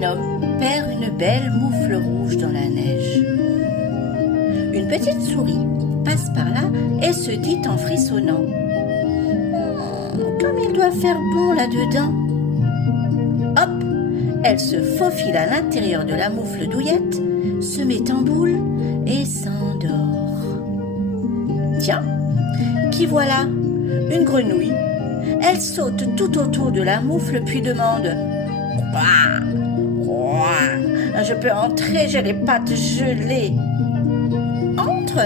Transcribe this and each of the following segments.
un homme perd une belle moufle rouge dans la neige. Une petite souris passe par là et se dit en frissonnant: comme il doit faire bon là-dedans. Hop, elle se faufile à l'intérieur de la moufle douillette, se met en boule et s'endort. Tiens, qui voilà? Une grenouille. Elle saute tout autour de la moufle puis demande: Ouah, ouah, je peux entrer, j'ai les pattes gelées. Entre,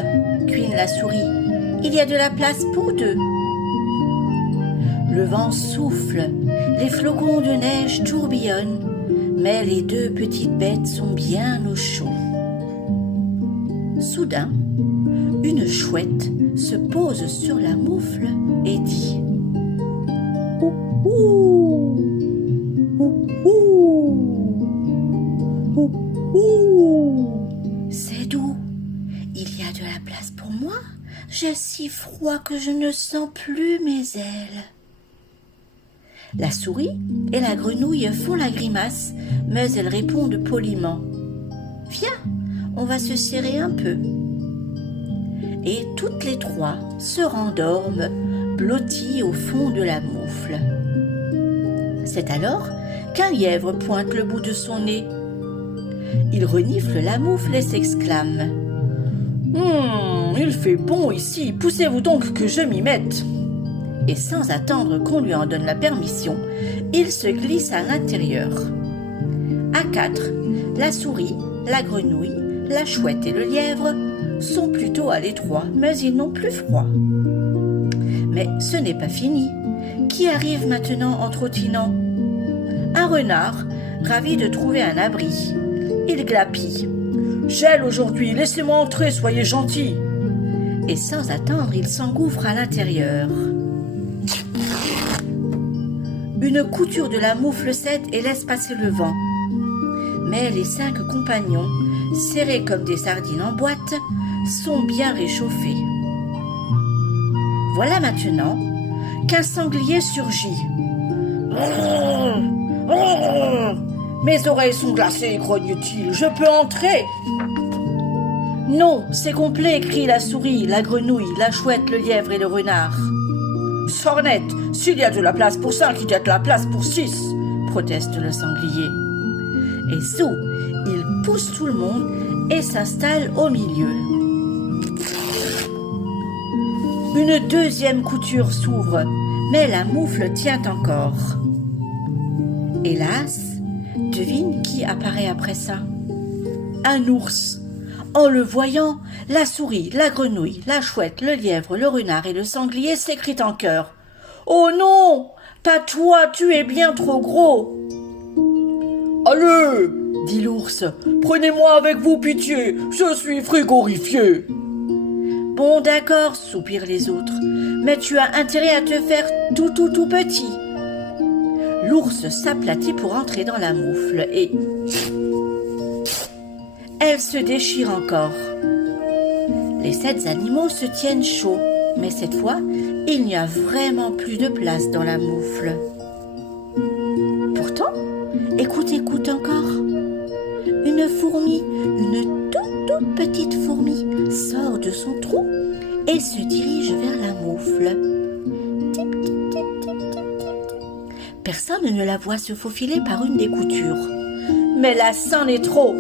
cuine la souris, il y a de la place pour deux. Le vent souffle, les flocons de neige tourbillonnent, mais les deux petites bêtes sont bien au chaud. Soudain, une chouette se pose sur la moufle et dit: Ouh, ouh, ouh, ouh, ouh. C'est doux, il y a de la place pour moi, j'ai si froid que je ne sens plus mes ailes. La souris et la grenouille font la grimace, mais elles répondent poliment: Viens, on va se serrer un peu. Et toutes les trois se rendorment, blotties au fond de la moufle. C'est alors qu'un lièvre pointe le bout de son nez. Il renifle la moufle et s'exclame: il fait bon ici, poussez-vous donc que je m'y mette. Et sans attendre qu'on lui en donne la permission, il se glisse à l'intérieur. À quatre, la souris, la grenouille, la chouette et le lièvre sont plutôt à l'étroit, mais ils n'ont plus froid. Mais ce n'est pas fini. Qui arrive maintenant en trottinant? Un renard, ravi de trouver un abri. Il glapit: Gèle aujourd'hui, laissez-moi entrer, soyez gentils. Et sans attendre, il s'engouffre à l'intérieur. Une couture de la moufle cède et laisse passer le vent. Mais les 5 compagnons, serrés comme des sardines en boîte, sont bien réchauffés. Voilà maintenant qu'un sanglier surgit. Mes oreilles sont glacées, grogne-t-il, je peux entrer? Non, c'est complet, crie la souris, la grenouille, la chouette, le lièvre et le renard. Sornette, s'il y a de la place pour 5, il y a de la place pour 6, proteste le sanglier. Et zou, il pousse tout le monde et s'installe au milieu. Une deuxième couture s'ouvre, mais la moufle tient encore. Hélas, devine qui apparaît après ça? Un ours. En le voyant, la souris, la grenouille, la chouette, le lièvre, le renard et le sanglier s'écrient en chœur: Oh non, pas toi, tu es bien trop gros. Allez, dit l'ours, prenez-moi avec vous, pitié, je suis frigorifié. Bon, d'accord, soupirent les autres, mais tu as intérêt à te faire tout petit. L'ours s'aplatit pour entrer dans la moufle et elle se déchire encore. Les 7 animaux se tiennent chaud, mais cette fois, il n'y a vraiment plus de place dans la moufle. Pourtant, écoute encore. Une fourmi, une toute petite fourmi, sort de son trou et se dirige vers la moufle. Tip, tip, tip, tip, tip. Personne ne la voit se faufiler par une des coutures. Mais là, c'en est trop.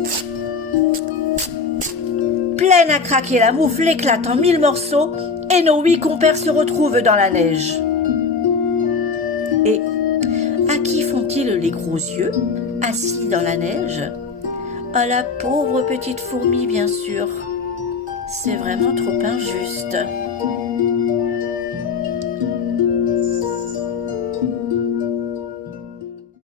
Pleine à craquer, la moufle éclate en 1000 morceaux et nos 8 compères se retrouvent dans la neige. Et à qui font-ils les gros yeux, assis dans la neige? À la pauvre petite fourmi, bien sûr. C'est vraiment trop injuste.